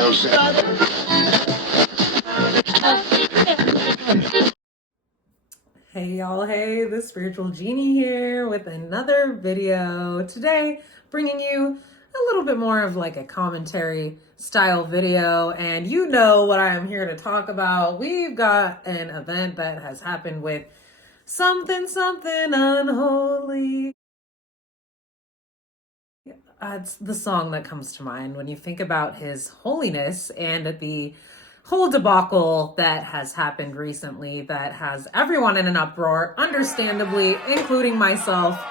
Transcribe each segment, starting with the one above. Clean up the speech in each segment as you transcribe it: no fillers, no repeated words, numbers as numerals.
Hey y'all, hey, the Spiritual Genie here with another video. Today, bringing you a little bit more of like a commentary style video, and you know what I am here to talk about. We've got an event that has happened with something unholy. It's the song that comes to mind when you think about His Holiness and the whole debacle that has happened recently that has everyone in an uproar, understandably, including myself.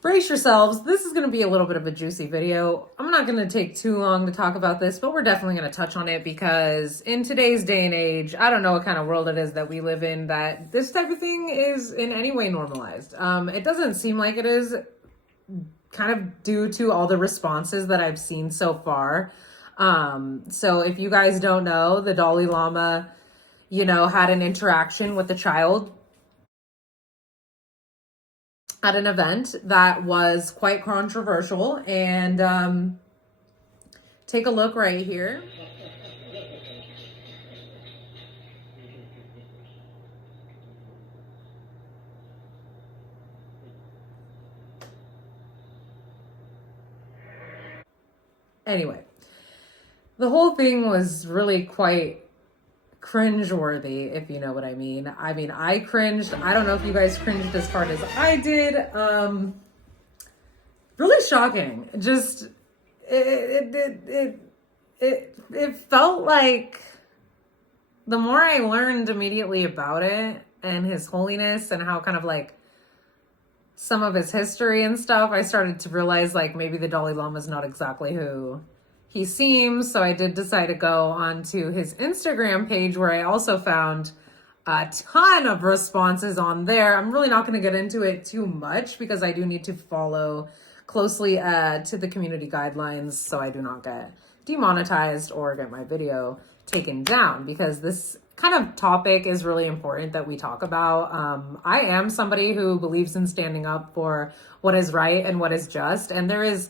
Brace yourselves. This is going to be a little bit of a juicy video. I'm not going to take too long to talk about this, but we're definitely going to touch on it because in today's day and age, I don't know what kind of world it is that we live in that this type of thing is in any way normalized. It doesn't seem like it is, kind of due to all the responses that I've seen so far. So if you guys don't know, the Dalai Lama, had an interaction with a child at an event that was quite controversial. And take a look right here. Anyway, the whole thing was really quite cringeworthy, if you know what I mean. I cringed. I don't know if you guys cringed as hard as I did. Really shocking. Just it felt like the more I learned immediately about it and His Holiness and how kind of like some of his history and stuff, I started to realize like maybe the Dalai Lama is not exactly who he seems. So I did decide to go onto his Instagram page, where I also found a ton of responses on there. I'm really not going to get into it too much because I do need to follow closely to the community guidelines so I do not get demonetized or get my video taken down, because this kind of topic is really important that we talk about. I am somebody who believes in standing up for what is right and what is just, and there is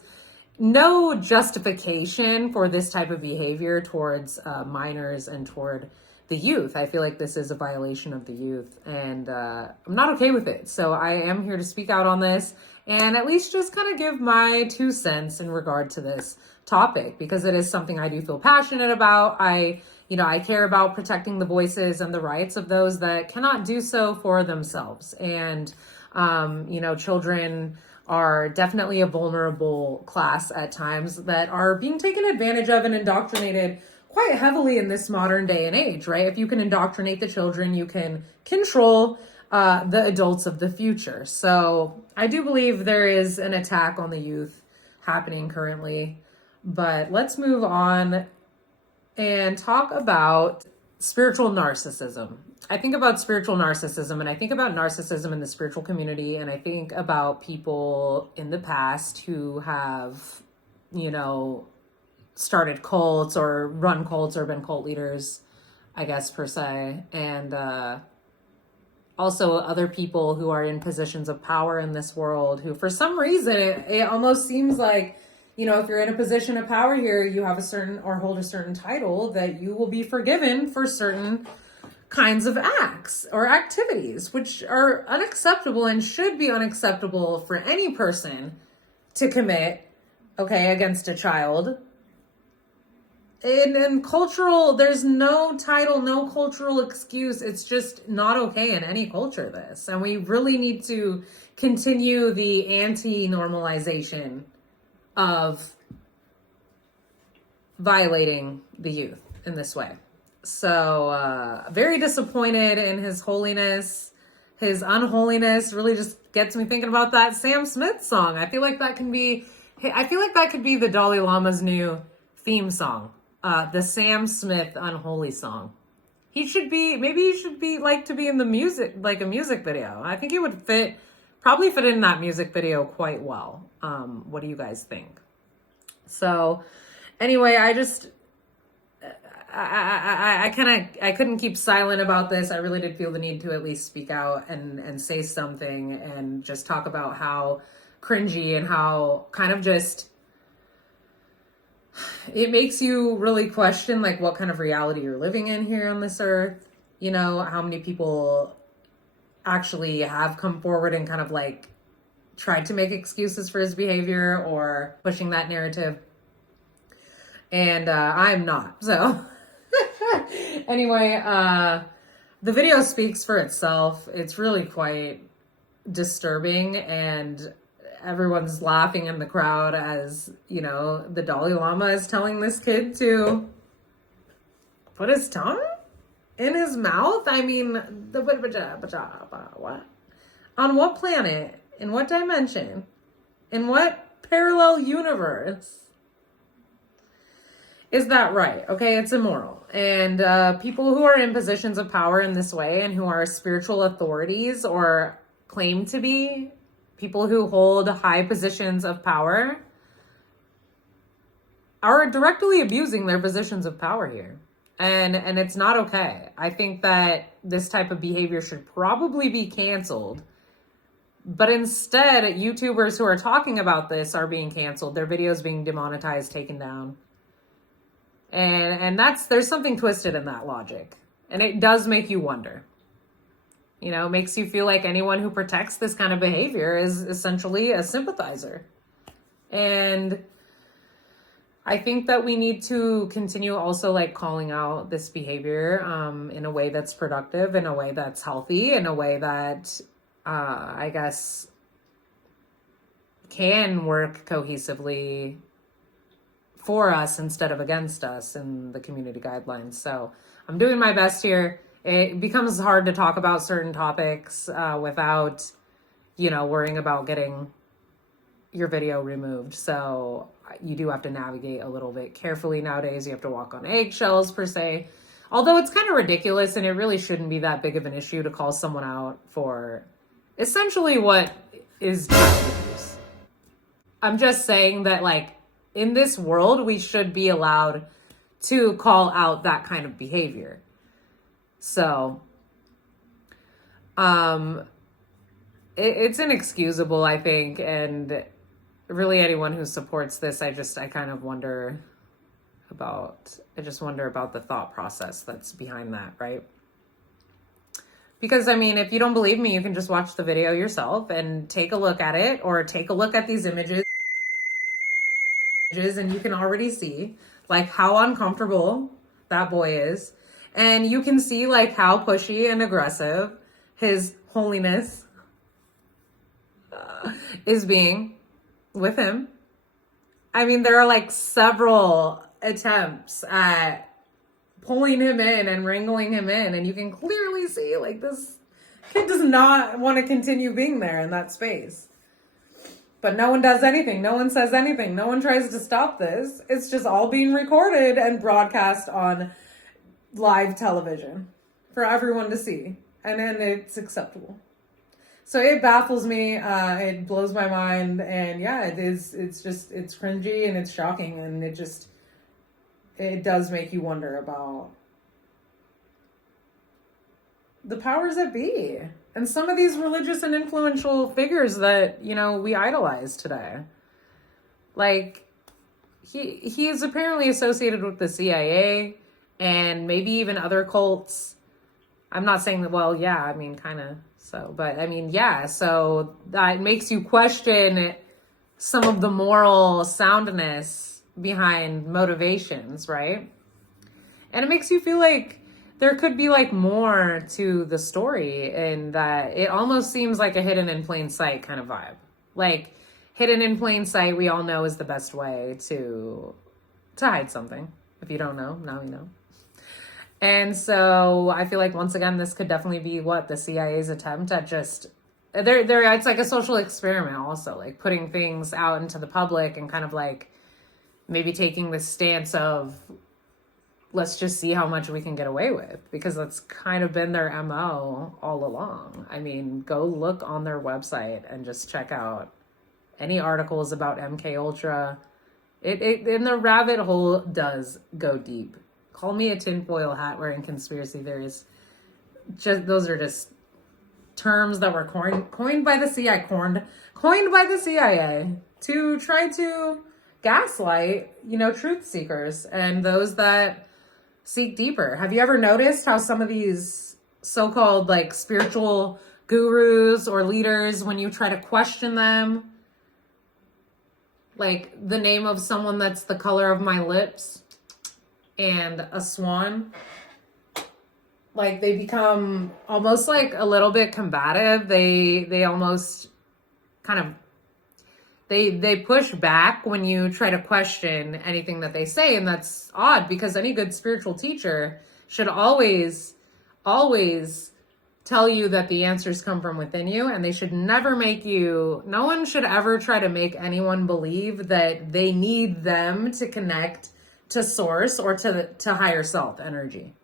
no justification for this type of behavior towards minors and toward the youth. I feel like this is a violation of the youth, and I'm not okay with it. So I am here to speak out on this and at least just kind of give my 2 cents in regard to this topic, because it is something I do feel passionate about. I care about protecting the voices and the rights of those that cannot do so for themselves. And, children are definitely a vulnerable class at times that are being taken advantage of and indoctrinated quite heavily in this modern day and age, right? If you can indoctrinate the children, you can control the adults of the future. So I do believe there is an attack on the youth happening currently, but let's move on and talk about spiritual narcissism. I think about spiritual narcissism, and I think about narcissism in the spiritual community, and I think about people in the past who have, started cults or run cults or been cult leaders, I guess, per se. And also other people who are in positions of power in this world who, for some reason, it almost seems like, if you're in a position of power here, you have a certain or hold a certain title, that you will be forgiven for certain kinds of acts or activities, which are unacceptable and should be unacceptable for any person to commit, against a child. In cultural, there's no title, no cultural excuse. It's just not okay in any culture, this. And we really need to continue the anti-normalization of violating the youth in this way. So very disappointed in His Holiness. His unholiness really just gets me thinking about that Sam Smith song. I feel like that could be the Dalai Lama's new theme song, the Sam Smith Unholy song. Maybe he should be like to be in the music, like a music video. I think he would probably fit in that music video quite well. What do you guys think? So anyway, I couldn't keep silent about this. I really did feel the need to at least speak out and say something and just talk about how cringy and how kind of just it makes you really question like what kind of reality you're living in here on this earth. You know, how many people actually have come forward and kind of like tried to make excuses for his behavior or pushing that narrative. And I'm not. So anyway, the video speaks for itself. It's really quite disturbing, and everyone's laughing in the crowd as, you know, the Dalai Lama is telling this kid to put his tongue in his mouth. I mean, what? On what planet? In what dimension? In what parallel universe is that right? Okay, it's immoral. And people who are in positions of power in this way and who are spiritual authorities or claim to be, people who hold high positions of power, are directly abusing their positions of power here. And it's not okay. I think that this type of behavior should probably be canceled. But instead, YouTubers who are talking about this are being canceled. Their videos being demonetized, taken down. And there's something twisted in that logic. And it does make you wonder. You know, it makes you feel like anyone who protects this kind of behavior is essentially a sympathizer. And I think that we need to continue also like calling out this behavior in a way that's productive, in a way that's healthy, in a way that I guess can work cohesively for us instead of against us in the community guidelines. So I'm doing my best here. It becomes hard to talk about certain topics without, you know, worrying about getting your video removed. So you do have to navigate a little bit carefully nowadays. You have to walk on eggshells per se. Although it's kind of ridiculous and it really shouldn't be that big of an issue to call someone out for essentially what is child abuse. I'm just saying that like in this world, we should be allowed to call out that kind of behavior. So, it's inexcusable, I think, and really anyone who supports this, I kind of wonder about the thought process that's behind that, right? Because, I mean, if you don't believe me, you can just watch the video yourself and take a look at it, or take a look at these images, and you can already see, like, how uncomfortable that boy is. And you can see like how pushy and aggressive his holiness is being with him. I mean, there are like several attempts at pulling him in and wrangling him in. And you can clearly see like this kid does not want to continue being there in that space. But no one does anything. No one says anything. No one tries to stop this. It's just all being recorded and broadcast on live television for everyone to see, and then it's acceptable. So it baffles me, it blows my mind, and yeah, it's cringy and it's shocking, and it does make you wonder about the powers that be and some of these religious and influential figures that, you know, we idolize today. Like he is apparently associated with the CIA and maybe even other cults. I'm not saying that, well, yeah, I mean, kind of so. But, I mean, yeah, so that makes you question some of the moral soundness behind motivations, right? And it makes you feel like there could be, like, more to the story, and that it almost seems like a hidden in plain sight kind of vibe. Like, hidden in plain sight, we all know, is the best way to hide something. If you don't know, now you know. And so I feel like once again, this could definitely be the CIA's attempt at just it's like a social experiment also, like putting things out into the public and kind of like maybe taking the stance of let's just see how much we can get away with, because that's kind of been their MO all along. I mean, go look on their website and just check out any articles about MK Ultra. It and the rabbit hole does go deep. Call me a tinfoil hat wearing conspiracy theories. Those are just terms that were coined by the CIA, coined by the CIA to try to gaslight, truth seekers and those that seek deeper. Have you ever noticed how some of these so-called like spiritual gurus or leaders, when you try to question them, like the name of someone that's the color of my lips and a swan, like they become almost like a little bit combative. They almost kind of, they push back when you try to question anything that they say. And that's odd, because any good spiritual teacher should always tell you that the answers come from within you, and they should never make you, no one should ever try to make anyone believe that they need them to connect to source or to higher self energy,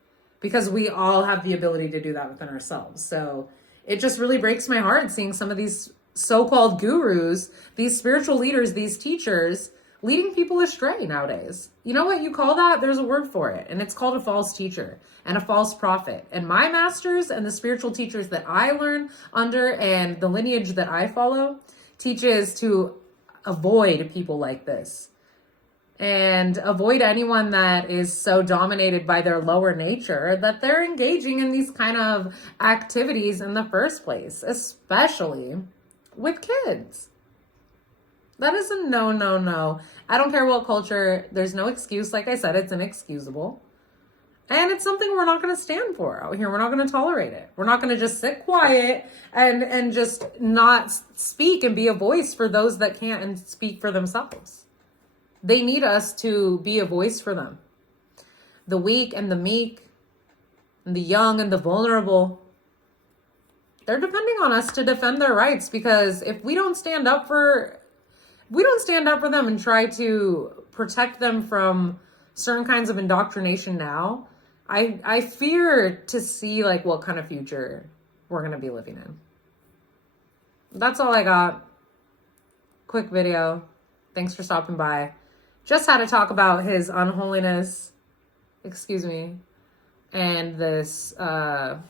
because we all have the ability to do that within ourselves. So it just really breaks my heart seeing some of these so-called gurus, these spiritual leaders, these teachers leading people astray nowadays. You know what you call that? There's a word for it, and it's called a false teacher and a false prophet. And my masters and the spiritual teachers that I learn under and the lineage that I follow teaches to avoid people like this and avoid anyone that is so dominated by their lower nature that they're engaging in these kind of activities in the first place, especially with kids. That is a no, no, no. I don't care what culture. There's no excuse. Like I said, it's inexcusable. And it's something we're not going to stand for out here. We're not going to tolerate it. We're not going to just sit quiet and just not speak and be a voice for those that can't and speak for themselves. They need us to be a voice for them. The weak and the meek and the young and the vulnerable. They're depending on us to defend their rights, because if we don't stand up for them and try to protect them from certain kinds of indoctrination now, I fear to see like what kind of future we're going to be living in. That's all I got. Quick video. Thanks for stopping by. Just had to talk about his unholiness, and this, how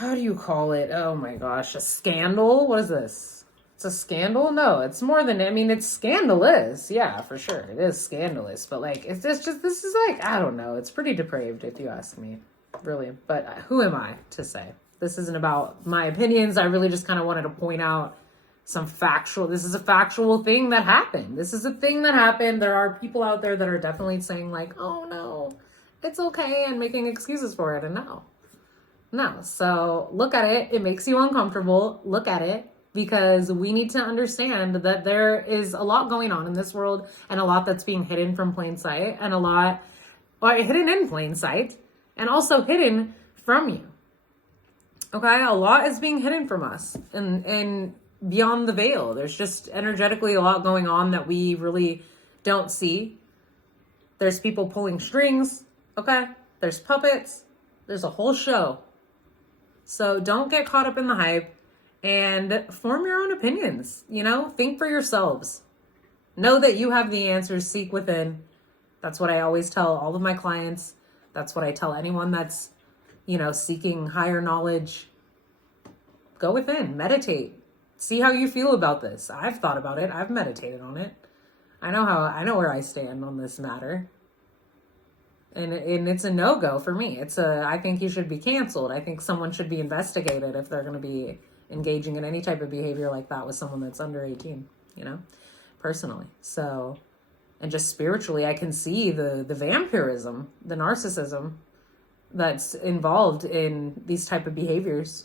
do you call it? Oh my gosh, a scandal? What is this? It's a scandal? No, it's more than, it's scandalous. Yeah, for sure. It is scandalous. But like, this is like, I don't know. It's pretty depraved if you ask me, really. But who am I to say? This isn't about my opinions. I really just kind of wanted to point out this is a factual thing that happened. This is a thing that happened. There are people out there that are definitely saying like, oh no, it's okay, and making excuses for it. And no. So look at it. It makes you uncomfortable. Look at it, because we need to understand that there is a lot going on in this world, and a lot that's being hidden from plain sight, and hidden in plain sight, and also hidden from you. Okay. A lot is being hidden from us and beyond the veil. There's just energetically a lot going on that we really don't see. There's people pulling strings. Okay. There's puppets. There's a whole show. So don't get caught up in the hype and form your own opinions. Think for yourselves. Know that you have the answers. Seek within. That's what I always tell all of my clients. That's what I tell anyone that's, seeking higher knowledge. Go within, meditate. See how you feel about this. I've thought about it. I've meditated on it. I know where I stand on this matter. And it's a no-go for me. I think you should be canceled. I think someone should be investigated if they're going to be engaging in any type of behavior like that with someone that's under 18, personally. So, and just spiritually, I can see the vampirism, the narcissism that's involved in these type of behaviors.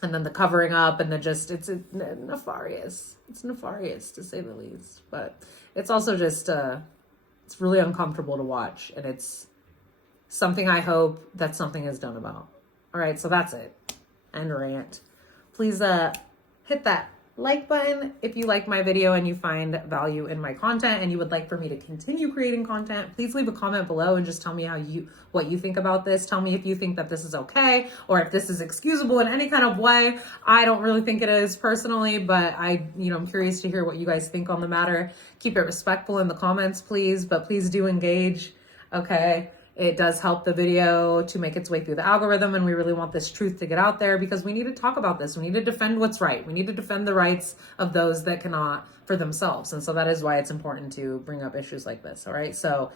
And then the covering up and it's nefarious. It's nefarious, to say the least. But it's also just, it's really uncomfortable to watch. And it's something I hope that something is done about. All right, so that's it. End rant. Please hit that like button if you like my video and you find value in my content and you would like for me to continue creating content. Please leave a comment below and just tell me what you think about this. Tell me if you think that this is okay or if this is excusable in any kind of way. I don't really think it is personally, but I'm curious to hear what you guys think on the matter. Keep it respectful in the comments, please, but please do engage. Okay. It does help the video to make its way through the algorithm, and we really want this truth to get out there because we need to talk about this. We need to defend what's right. We need to defend the rights of those that cannot for themselves. And so that is why it's important to bring up issues like this. All right. So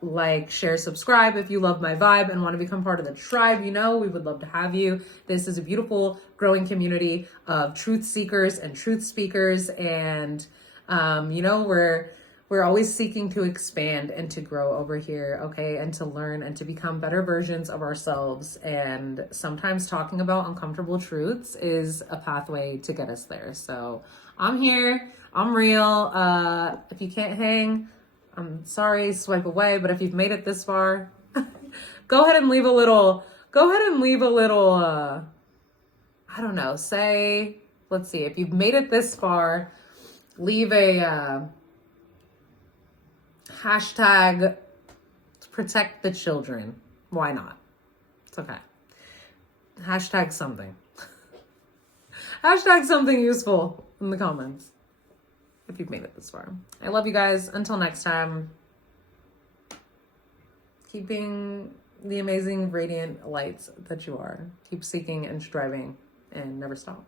like, share, subscribe if you love my vibe and want to become part of the tribe. You know, we would love to have you. This is a beautiful, growing community of truth seekers and truth speakers. And, you know, we're always seeking to expand and to grow over here, okay, and to learn and to become better versions of ourselves. And sometimes talking about uncomfortable truths is a pathway to get us there. So I'm here, I'm real. If you can't hang, I'm sorry, swipe away. But if you've made it this far, go ahead and leave a little, I don't know, say, let's see, if you've made it this far, leave a, hashtag protect the children. Why not? It's okay. Hashtag something. Hashtag something useful in the comments if you've made it this far. I love you guys. Until next time, keep being the amazing, radiant lights that you are. Keep seeking and striving and never stop.